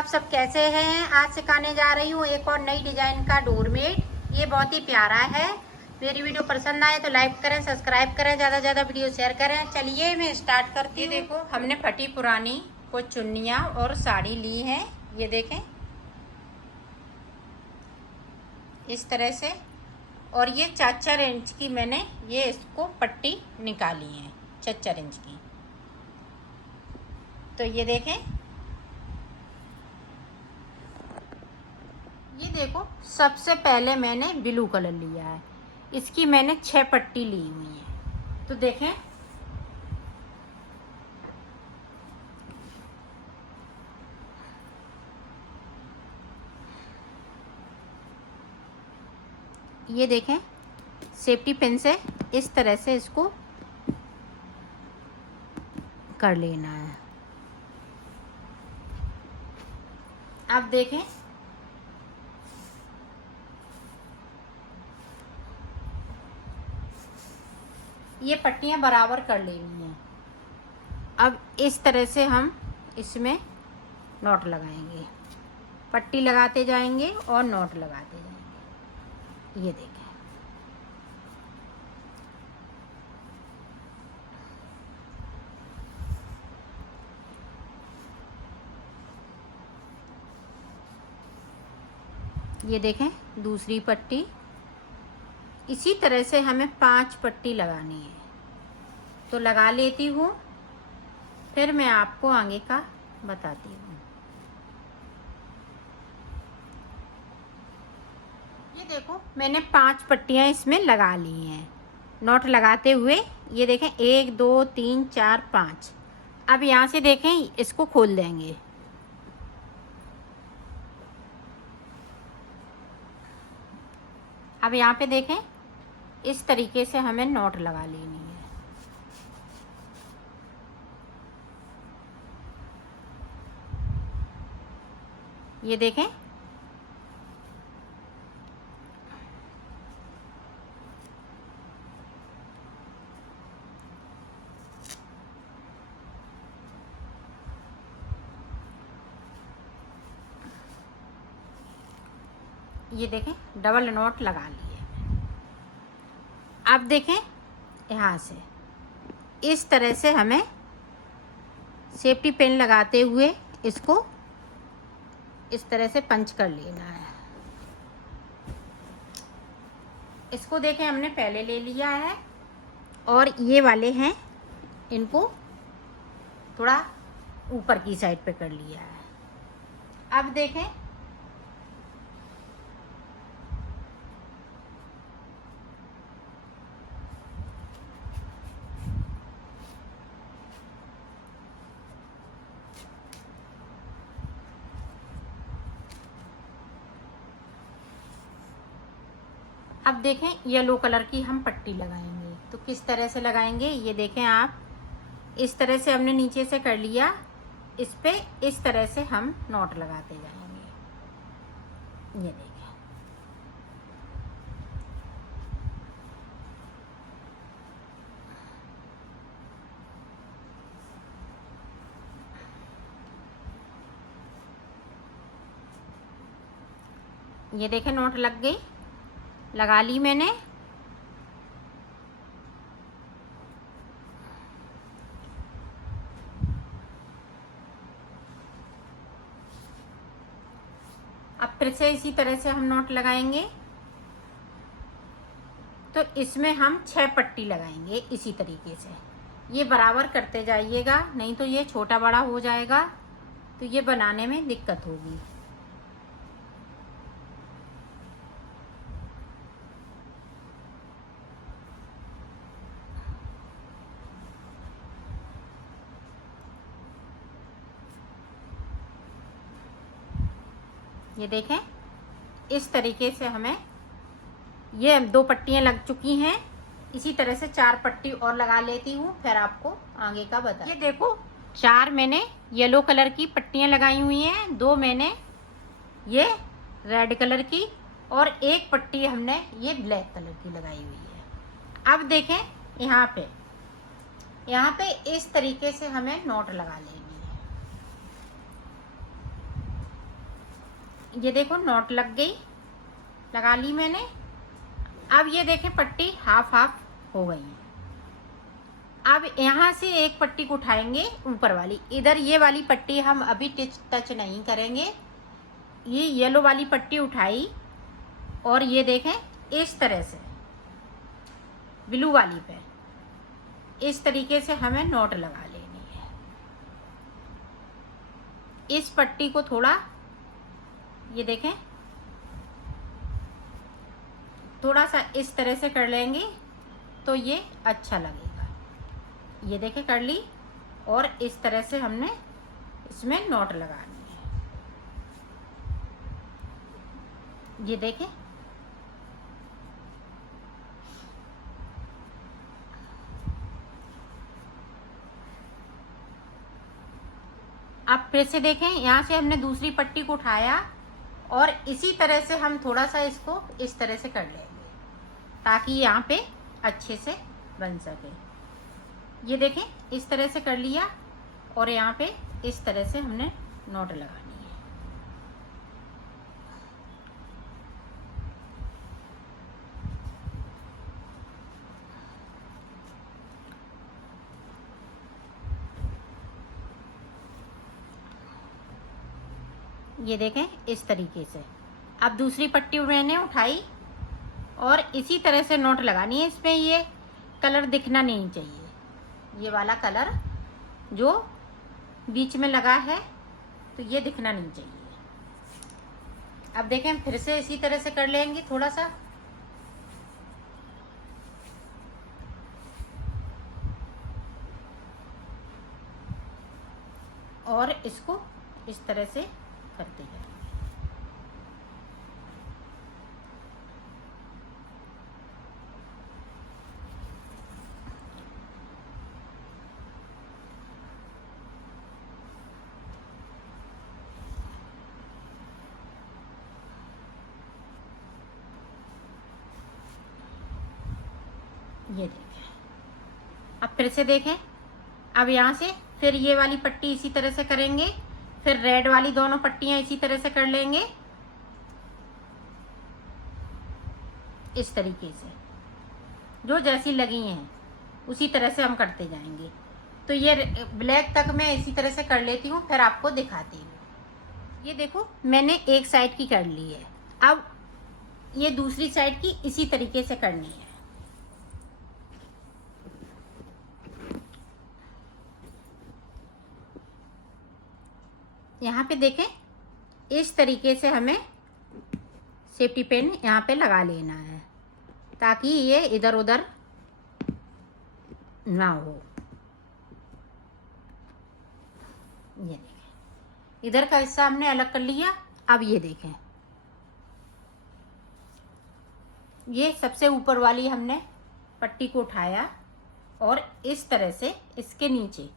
आप सब कैसे हैं। आज सिखाने जा रही हूँ एक और नई डिजाइन का डोरमेट। ये बहुत ही प्यारा है। मेरी वीडियो पसंद आए तो लाइक करें, सब्सक्राइब करें, ज़्यादा से ज़्यादा वीडियो शेयर करें। चलिए मैं स्टार्ट करती हूँ। देखो हमने फटी पुरानी कुछ चुन्नियाँ और साड़ी ली है। ये देखें इस तरह से, और ये 4-4 इंच की मैंने ये इसको पट्टी निकाली है, 4-4 इंच की। तो ये देखें, ये देखो सबसे पहले मैंने ब्लू कलर लिया है। इसकी मैंने 6 पट्टी ली हुई है। तो देखें ये देखें, सेफ्टी पिन से इस तरह से इसको कर लेना है। अब देखें ये पट्टियां बराबर कर लेनी है। अब इस तरह से हम इसमें नॉट लगाएंगे, पट्टी लगाते जाएंगे और नॉट लगाते जाएंगे। ये देखें, ये देखें दूसरी पट्टी। इसी तरह से हमें 5 पट्टी लगानी है। तो लगा लेती हूँ, फिर मैं आपको आगे का बताती हूँ। ये देखो मैंने 5 पट्टियाँ इसमें लगा ली हैं नॉट लगाते हुए। ये देखें 1 2 3 4 5। अब यहाँ से देखें इसको खोल देंगे। अब यहाँ पे देखें इस तरीके से हमें नॉट लगा लेनी है। ये देखें ये देखें डबल नॉट लगा लिए। अब देखें यहाँ से इस तरह से हमें सेफ्टी पिन लगाते हुए इसको इस तरह से पंच कर लेना है। इसको देखें हमने पहले ले लिया है, और ये वाले हैं इनको थोड़ा ऊपर की साइड पे कर लिया है। अब देखें अब देखें येलो कलर की हम पट्टी लगाएंगे। तो किस तरह से लगाएंगे ये देखें आप। इस तरह से हमने नीचे से कर लिया, इस पे इस तरह से हम नॉट लगाते जाएंगे। ये देखें ये देखें नॉट लग गई, लगा ली मैंने। अब फिर से इसी तरह से हम नॉट लगाएंगे। तो इसमें हम 6 पट्टी लगाएंगे इसी तरीके से। ये बराबर करते जाइएगा, नहीं तो ये छोटा बड़ा हो जाएगा, तो ये बनाने में दिक्कत होगी। ये देखें इस तरीके से हमें ये 2 पट्टियाँ लग चुकी हैं। इसी तरह से 4 पट्टी और लगा लेती हूँ, फिर आपको आगे का बता। ये देखो 4 मैंने येलो कलर की पट्टियाँ लगाई हुई हैं, 2 मैंने ये रेड कलर की, और 1 पट्टी हमने ये ब्लैक कलर की लगाई हुई है। अब देखें यहाँ पे इस तरीके से हमें नॉट लगा लेनी है। ये देखो नॉट लग गई, लगा ली मैंने। अब ये देखें पट्टी हाफ हाफ हो गई है। अब यहाँ से एक पट्टी को उठाएंगे ऊपर वाली, इधर ये वाली पट्टी हम अभी टच नहीं करेंगे। ये येलो वाली पट्टी उठाई और ये देखें इस तरह से ब्लू वाली पे इस तरीके से हमें नॉट लगा लेनी है। इस पट्टी को थोड़ा ये देखें थोड़ा सा इस तरह से कर लेंगे तो ये अच्छा लगेगा। ये देखें कर ली और इस तरह से हमने इसमें नॉट लगानी है। ये देखें अब फिर से देखें, यहाँ से हमने दूसरी पट्टी को उठाया और इसी तरह से हम थोड़ा सा इसको इस तरह से कर लेंगे ताकि यहाँ पे अच्छे से बन सके। ये देखें इस तरह से कर लिया और यहाँ पे इस तरह से हमने नॉट लगानी है। ये देखें इस तरीके से। अब दूसरी पट्टी मैंने उठाई और इसी तरह से नॉट लगानी है। इसमें ये कलर दिखना नहीं चाहिए, ये वाला कलर जो बीच में लगा है तो ये दिखना नहीं चाहिए। अब देखें फिर से इसी तरह से कर लेंगे थोड़ा सा। और इसको इस तरह से करते हैं। ये देखें अब फिर से देखें। अब यहाँ से फिर ये वाली पट्टी इसी तरह से करेंगे, फिर रेड वाली दोनों पट्टियाँ इसी तरह से कर लेंगे इस तरीके से। जो जैसी लगी हैं उसी तरह से हम करते जाएंगे। तो ये ब्लैक तक मैं इसी तरह से कर लेती हूँ, फिर आपको दिखाती हूँ। ये देखो मैंने एक साइड की कर ली है, अब ये दूसरी साइड की इसी तरीके से करनी है। यहाँ पे देखें इस तरीके से हमें सेफ्टी पिन यहाँ पे लगा लेना है ताकि ये इधर उधर ना हो। ये देखें इधर का हिस्सा हमने अलग कर लिया। अब ये देखें ये सबसे ऊपर वाली हमने पट्टी को उठाया और इस तरह से इसके नीचे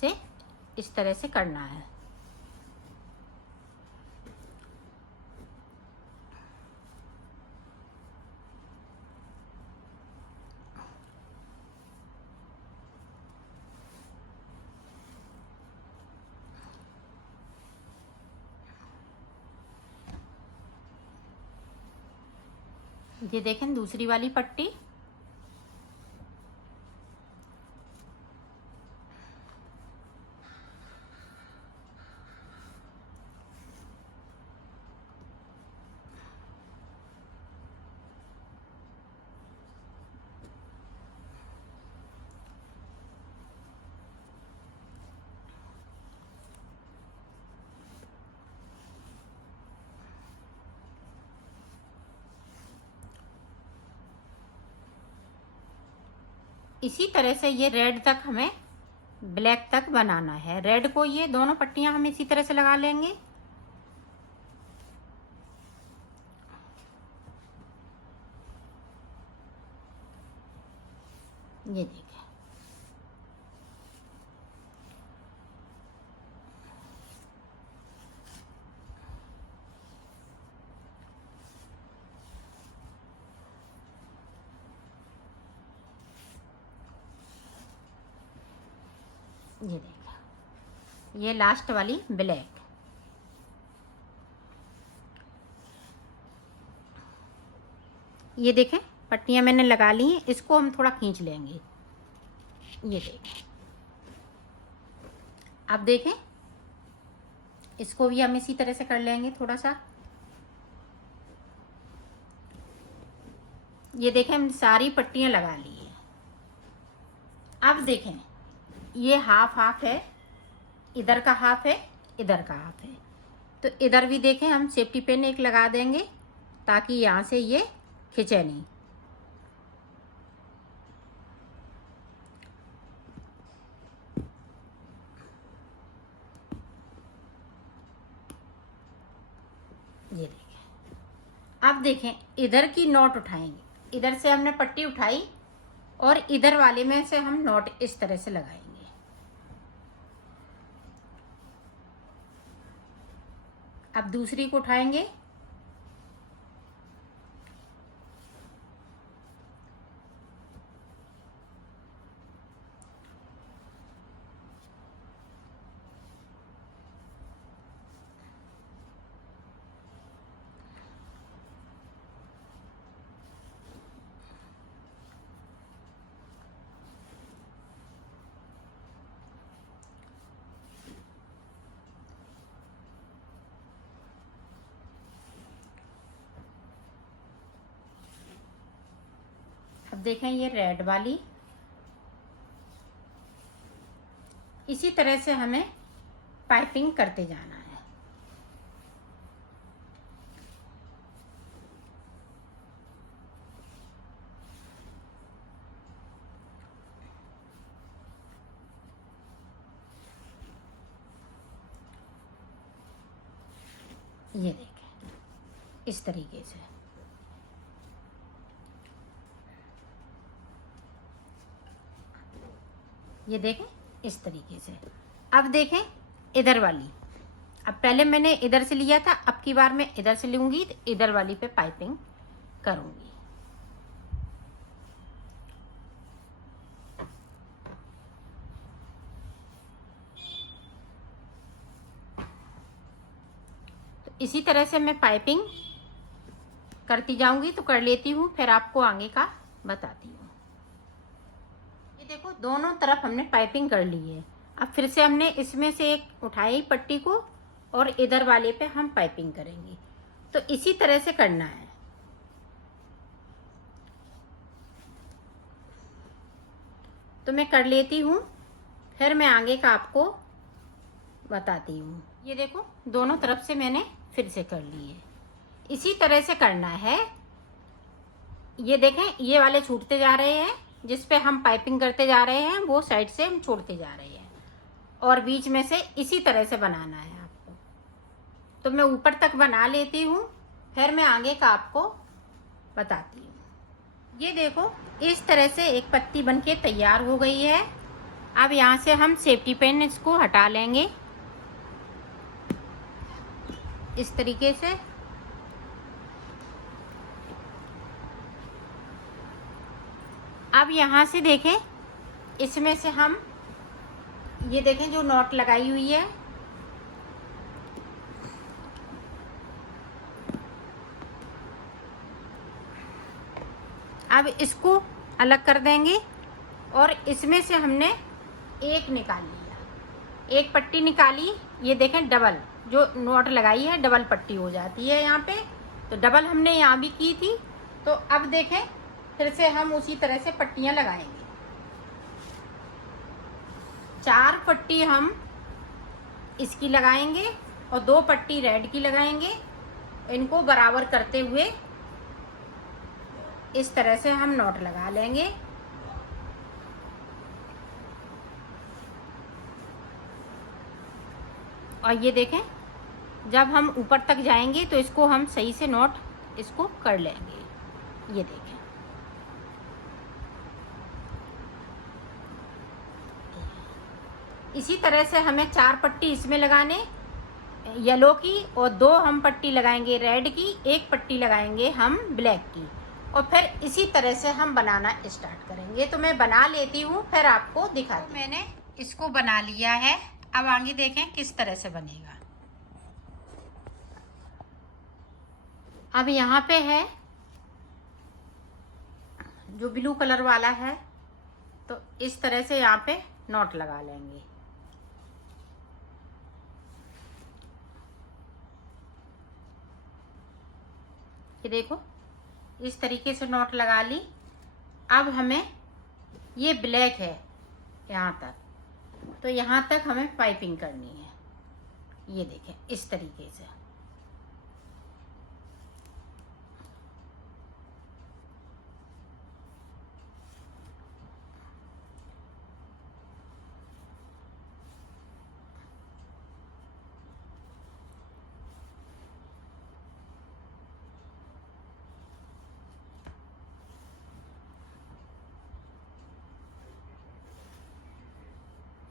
से इस तरह से करना है। ये देखें दूसरी वाली पट्टी। इसी तरह से ये रेड तक हमें ब्लैक तक बनाना है। रेड को ये दोनों पट्टियां हम इसी तरह से लगा लेंगे। ये देखिए ये देखा ये लास्ट वाली ब्लैक। ये देखें पट्टियाँ मैंने लगा ली हैं, इसको हम थोड़ा खींच लेंगे। ये देखें, अब देखें इसको भी हम इसी तरह से कर लेंगे थोड़ा सा। ये देखें हम सारी पट्टियाँ लगा ली हैं। अब देखें ये हाफ हाफ है, इधर का हाफ है, इधर का हाफ है, तो इधर भी देखें हम सेफ्टी पिन एक लगा देंगे ताकि यहाँ से ये खिंचे नहीं। ये देखें, अब देखें इधर की नॉट उठाएंगे, इधर से हमने पट्टी उठाई और इधर वाले में से हम नॉट इस तरह से लगाएंगे। अब दूसरी को उठाएंगे, अब देखें ये रेड वाली, इसी तरह से हमें पाइपिंग करते जाना है। ये देखें इस तरीके से। ये देखें इस तरीके से। अब देखें इधर वाली, अब पहले मैंने इधर से लिया था, अब की बार मैं इधर से लूँगी तो इधर वाली पे पाइपिंग करूँगी। तो इसी तरह से मैं पाइपिंग करती जाऊँगी, तो कर लेती हूँ फिर आपको आगे का बताती हूँ। ये देखो दोनों तरफ हमने पाइपिंग कर ली है। अब फिर से हमने इसमें से एक उठाई पट्टी को और इधर वाले पे हम पाइपिंग करेंगे, तो इसी तरह से करना है। तो मैं कर लेती हूँ फिर मैं आगे का आपको बताती हूँ। ये देखो दोनों तरफ से मैंने फिर से कर ली है, इसी तरह से करना है। ये देखें ये वाले छूटते जा रहे हैं, जिस पे हम पाइपिंग करते जा रहे हैं वो साइड से हम छोड़ते जा रहे हैं, और बीच में से इसी तरह से बनाना है आपको। तो मैं ऊपर तक बना लेती हूँ फिर मैं आगे का आपको बताती हूँ। ये देखो इस तरह से एक पत्ती बनके तैयार हो गई है। अब यहाँ से हम सेफ्टी पिन इसको हटा लेंगे इस तरीके से। अब यहाँ से देखें इसमें से हम ये देखें जो नॉट लगाई हुई है, अब इसको अलग कर देंगे और इसमें से हमने एक निकाल लिया, एक पट्टी निकाली। ये देखें डबल जो नॉट लगाई है डबल पट्टी हो जाती है यहाँ पे, तो डबल हमने यहाँ भी की थी। तो अब देखें फिर से हम उसी तरह से पट्टियाँ लगाएंगे। 4 पट्टी हम इसकी लगाएंगे और 2 पट्टी रेड की लगाएंगे। इनको बराबर करते हुए इस तरह से हम नॉट लगा लेंगे। और ये देखें जब हम ऊपर तक जाएंगे तो इसको हम सही से नॉट इसको कर लेंगे। ये देखें इसी तरह से हमें 4 पट्टी इसमें लगाने येलो की, और 2 हम पट्टी लगाएंगे रेड की, 1 पट्टी लगाएंगे हम ब्लैक की, और फिर इसी तरह से हम बनाना स्टार्ट करेंगे। तो मैं बना लेती हूँ फिर आपको दिखाती हूँ। मैंने इसको बना लिया है, अब आगे देखें किस तरह से बनेगा। अब यहाँ पे है जो ब्लू कलर वाला है, तो इस तरह से यहाँ पे नॉट लगा लेंगे। ये देखो इस तरीके से नॉट लगा ली। अब हमें ये ब्लैक है यहाँ तक, तो यहाँ तक हमें पाइपिंग करनी है। ये देखें इस तरीके से।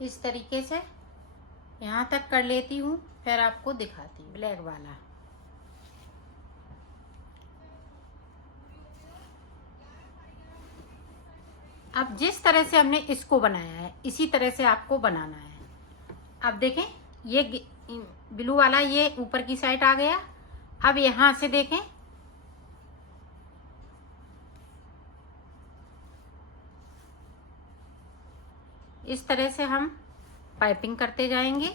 इस तरीके से यहाँ तक कर लेती हूँ, फिर आपको दिखाती हूँ ब्लैक वाला। अब जिस तरह से हमने इसको बनाया है इसी तरह से आपको बनाना है। अब देखें ये ब्लू वाला ये ऊपर की साइड आ गया। अब यहाँ से देखें इस तरह से हम पाइपिंग करते जाएंगे।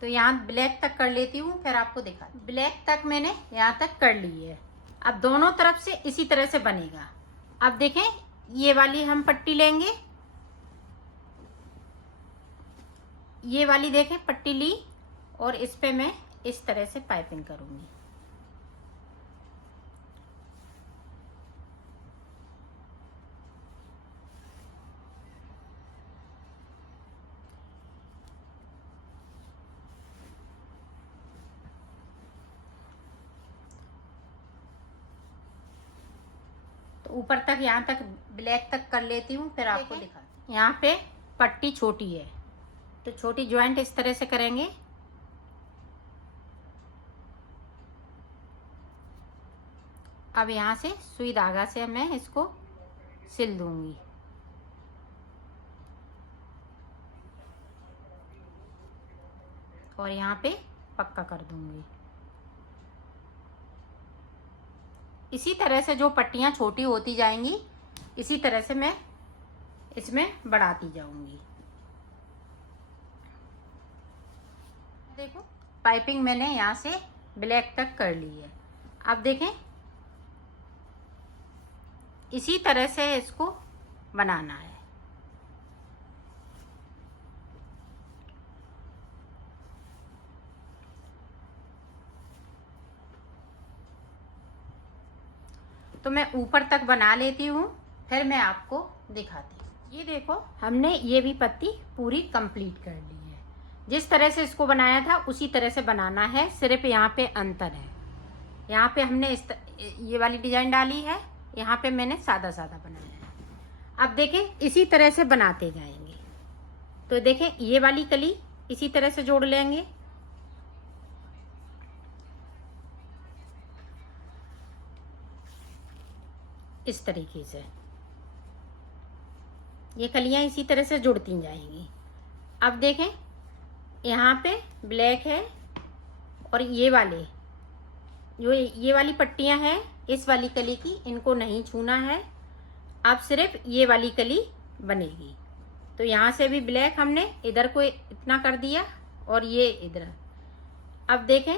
तो यहाँ ब्लैक तक कर लेती हूँ, फिर आपको दिखा। ब्लैक तक मैंने यहाँ तक कर ली है। अब दोनों तरफ से इसी तरह से बनेगा। अब देखें ये वाली हम पट्टी लेंगे, ये वाली देखें पट्टी ली, और इस पे मैं इस तरह से पाइपिंग करूँगी। ऊपर तक यहाँ तक ब्लैक तक कर लेती हूँ, फिर आपको दिखाती हूँ। यहाँ पे पट्टी छोटी है तो छोटी ज्वाइंट इस तरह से करेंगे। अब यहाँ से सुई धागा से मैं इसको सिल दूंगी। और यहाँ पे पक्का कर दूंगी। इसी तरह से जो पट्टियाँ छोटी होती जाएंगी, इसी तरह से मैं इसमें बढ़ाती जाऊंगी। देखो पाइपिंग मैंने यहाँ से ब्लैक तक कर ली है। अब देखें इसी तरह से इसको बनाना है। तो मैं ऊपर तक बना लेती हूँ, फिर मैं आपको दिखाती हूँ। ये देखो हमने ये भी पत्ती पूरी कंप्लीट कर ली है। जिस तरह से इसको बनाया था उसी तरह से बनाना है, सिर्फ यहाँ पे अंतर है। यहाँ पे हमने ये वाली डिजाइन डाली है, यहाँ पे मैंने सादा सादा बनाया है। अब देखें इसी तरह से बनाते जाएंगे। तो देखें ये वाली कली इसी तरह से जोड़ लेंगे। इस तरीके से ये कलियां इसी तरह से जुड़ती जाएंगी। अब देखें यहाँ पे ब्लैक है, और ये वाले जो ये वाली पट्टियां हैं इस वाली कली की, इनको नहीं छूना है। अब सिर्फ ये वाली कली बनेगी। तो यहाँ से भी ब्लैक हमने इधर को इतना कर दिया, और ये इधर। अब देखें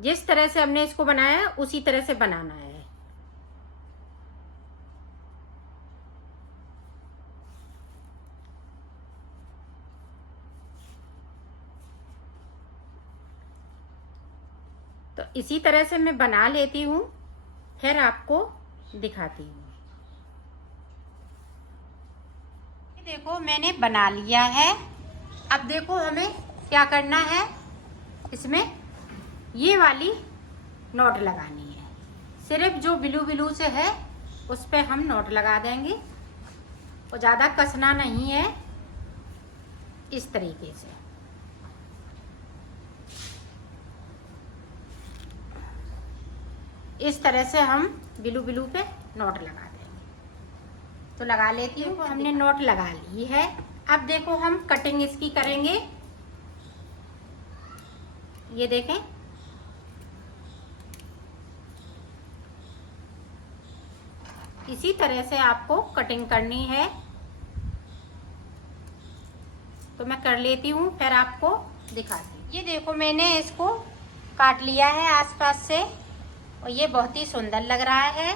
जिस तरह से हमने इसको बनाया है उसी तरह से बनाना है। तो इसी तरह से मैं बना लेती हूँ, फिर आपको दिखाती हूँ। देखो मैंने बना लिया है। अब देखो हमें क्या करना है, इसमें ये वाली नॉट लगानी है। सिर्फ जो ब्लू ब्लू से है उस पे हम नॉट लगा देंगे, और ज़्यादा कसना नहीं है। इस तरीके से इस तरह से हम ब्लू ब्लू पे नॉट लगा देंगे। तो लगा लेती हूँ। हमने नॉट लगा ली है। अब देखो हम कटिंग इसकी करेंगे। ये देखें इसी तरह से आपको कटिंग करनी है। तो मैं कर लेती हूँ, फिर आपको दिखाती हूँ। ये देखो मैंने इसको काट लिया है आसपास से और ये बहुत ही सुंदर लग रहा है।